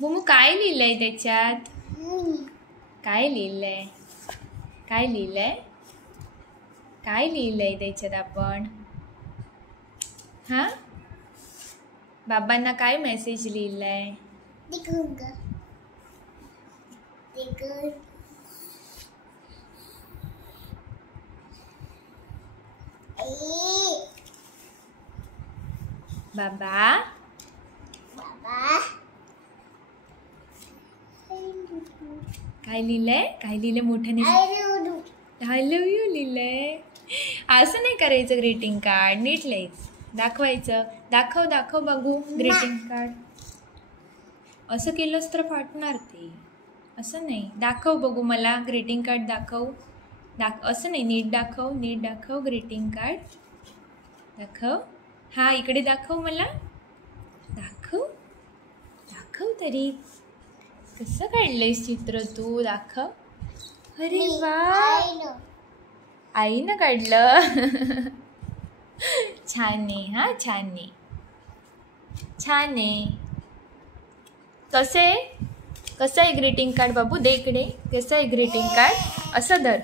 बुमू काय लिहिलंय त्याच्यात? काय लिहिलंय? काय लिहिलंय? काय लिहिलंय त्याच्यात आपण? हा, बाबांना काय मेसेज लिहिलंय? बाबा काय लिहिलंय? काय लिहिलंय मोठ्याने? आय लव्ह यू लिहिलंय. असं नाही करायचं ग्रीटिंग कार्ड, नीट लिहायचं, दाखवायचं. दाखव दाखव बघू ग्रीटिंग कार्ड. असं केलंस तर फाटणार ते. असं नाही, दाखव बघू मला ग्रीटिंग कार्ड दाखव. असं नाही, नीट दाखव, नीट दाखव ग्रीटिंग कार्ड. दाखव. हा इकडे दाखव मला. दाखव दाखव तरी. कसं काढलंयस चित्र तू? दाखव. अरे वा, आईनं काढलं. छान आहे. हा छान आहे, छान आहे. कसं आहे? कसं आहे ग्रीटिंग कार्ड बाबू? दे इकडे. कसं आहे ग्रीटिंग कार्ड? असं धर.